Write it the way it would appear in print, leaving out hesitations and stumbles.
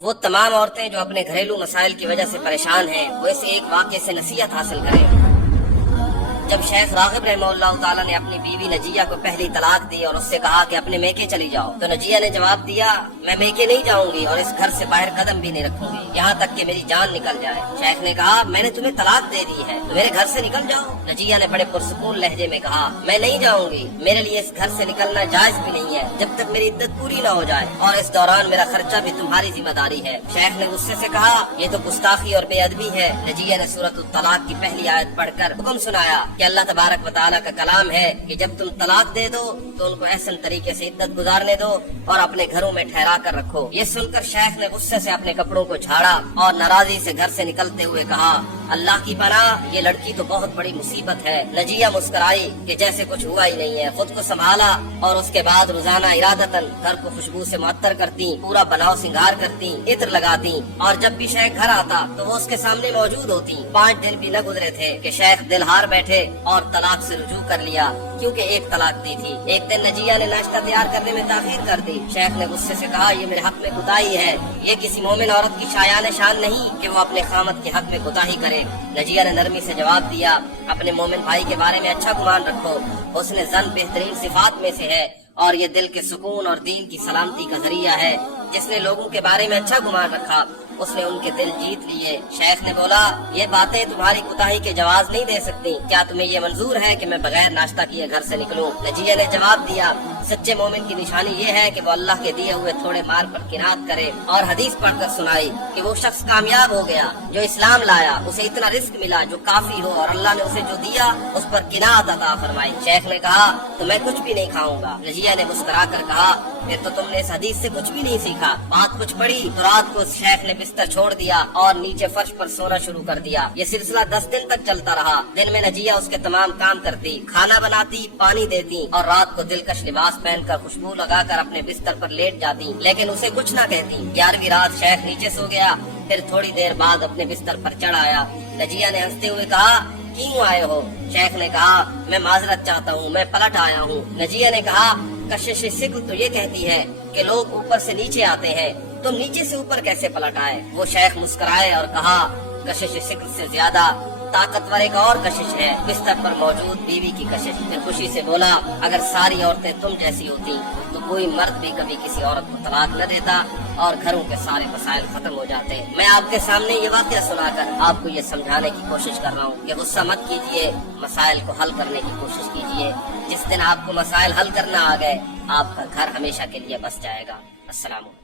وہ تمام عورتیں جو اپنے گھریلو مسائل کی وجہ سے پریشان ہیں وہ اس ایک واقعے سے نصیحت حاصل کریں۔ جب شیخ راغب رحمہ اللہ تعالیٰ نے اپنی بیوی نجیہ کو پہلی طلاق دی اور اس سے کہا کہ اپنے میکے چلی جاؤ، تو نجیہ نے جواب دیا، میں میکے نہیں جاؤں گی اور اس گھر سے باہر قدم بھی نہیں رکھوں گی یہاں تک کہ میری جان نکل جائے۔ شیخ نے کہا، میں نے تمہیں طلاق دے دی ہے تو میرے گھر سے نکل جاؤ۔ نجیہ نے بڑے پرسکون لہجے میں کہا، میں نہیں جاؤں گی، میرے لیے اس گھر سے نکلنا جائز بھی نہیں ہے جب تک میری عدت پوری نہ ہو جائے، اور اس دوران میرا خرچہ بھی تمہاری ذمہ داری ہے۔ شیخ نے غصے سے کہا، یہ تو گستاخی اور بے ادبی ہے۔ نجیہ نے سورۃ الطلاق کی پہلی آیت پڑھ کر حکم سنایا کہ اللہ تبارک و تعالیٰ کا کلام ہے کہ جب تم طلاق دے دو تو ان کو احسن طریقے سے عدت گزارنے دو اور اپنے گھروں میں ٹھہرا کر رکھو۔ یہ سن کر شیخ نے غصے سے اپنے کپڑوں کو جھاڑا اور ناراضی سے گھر سے نکلتے ہوئے کہا، اللہ کی پناہ، یہ لڑکی تو بہت بڑی مصیبت ہے۔ نجیہ مسکرائی کہ جیسے کچھ ہوا ہی نہیں ہے، خود کو سنبھالا اور اس کے بعد روزانہ ارادتاً گھر کو خوشبو سے معطر کرتی، پورا بناؤ سنگار کرتی، عطر لگاتی، اور جب بھی شیخ گھر آتا تو وہ اس کے سامنے موجود ہوتی۔ 5 دن بھی نہ گزرے تھے کہ شیخ دل ہار بیٹھے اور طلاق سے رجوع کر لیا، کیونکہ ایک طلاق دی تھی۔ ایک دن نجیہ نے ناشتہ تیار کرنے میں تاخیر کر دی۔ شیخ نے غصے سے کہا، یہ میرے حق میں کوتاہی ہے، یہ کسی مومن عورت کی شایان شان نہیں کہ وہ اپنے خامد کے حق میں کوتاہی کرے۔ نجیہ نے نرمی سے جواب دیا، اپنے مومن بھائی کے بارے میں اچھا گمان رکھو، حسن ظن بہترین صفات میں سے ہے اور یہ دل کے سکون اور دین کی سلامتی کا ذریعہ ہے۔ جس نے لوگوں کے بارے میں اچھا گمان رکھا اس نے ان کے دل جیت لیے۔ شیخ نے بولا، یہ باتیں تمہاری کوتاہی کے جواز نہیں دے سکتی، کیا تمہیں یہ منظور ہے کہ میں بغیر ناشتہ کیے گھر سے نکلوں؟ نجیہ نے جواب دیا، سچے مومن کی نشانی یہ ہے کہ وہ اللہ کے دیے ہوئے تھوڑے مال پر قناعت کرے، اور حدیث پڑھ کر سنائی کہ وہ شخص کامیاب ہو گیا جو اسلام لایا، اسے اتنا رزق ملا جو کافی ہو، اور اللہ نے اسے جو دیا اس پر قناعت عطا فرمائی۔ شیخ نے کہا، تو میں کچھ بھی نہیں کھاؤں گا۔ نجیہ نے مسکرا کر کہا، پھر تو تم نے اس حدیث سے کچھ بھی نہیں سیکھا۔ بات کچھ پڑی تو رات کو شیخ نے بستر چھوڑ دیا اور نیچے فرش پر سونا شروع کر دیا۔ یہ سلسلہ 10 دن تک چلتا رہا۔ دن میں نجیہ اس کے تمام کام کرتی، کھانا بناتی، پانی دیتی، اور رات کو دلکش لباس پہن کر خوشبو لگا کر اپنے بستر پر لیٹ جاتی، لیکن اسے کچھ نہ کہتی۔ 11ویں رات شیخ نیچے سو گیا، پھر تھوڑی دیر بعد اپنے بستر پر چڑھ آیا۔ نجیہ نے ہنستے ہوئے کہا، کیوں آئے ہو؟ شیخ نے کہا، میں معذرت چاہتا ہوں، میں پلٹ آیا ہوں۔ نجیہ نے کہا، کشش سکل تو یہ کہتی ہے کہ لوگ اوپر سے نیچے آتے ہیں، تم نیچے سے اوپر کیسے پلٹ آئے؟ وہ شیخ مسکرائے اور کہا، کشش سکل سے زیادہ طاقتور ایک اور کشش ہے، بستر پر موجود بیوی کی کشش۔ پھر خوشی سے بولا، اگر ساری عورتیں تم جیسی ہوتی تو کوئی مرد بھی کبھی کسی عورت کو طلاق نہ دیتا اور گھروں کے سارے مسائل ختم ہو جاتے۔ میں آپ کے سامنے یہ واقعہ سنا کر آپ کو یہ سمجھانے کی کوشش کر رہا ہوں کہ غصہ مت کیجیے، مسائل کو حل کرنے کی کوشش کیجیے۔ جس دن آپ کو مسائل حل کرنا آ گئے، آپ کا گھر ہمیشہ کے لیے بس جائے گا۔ السلام علیکم۔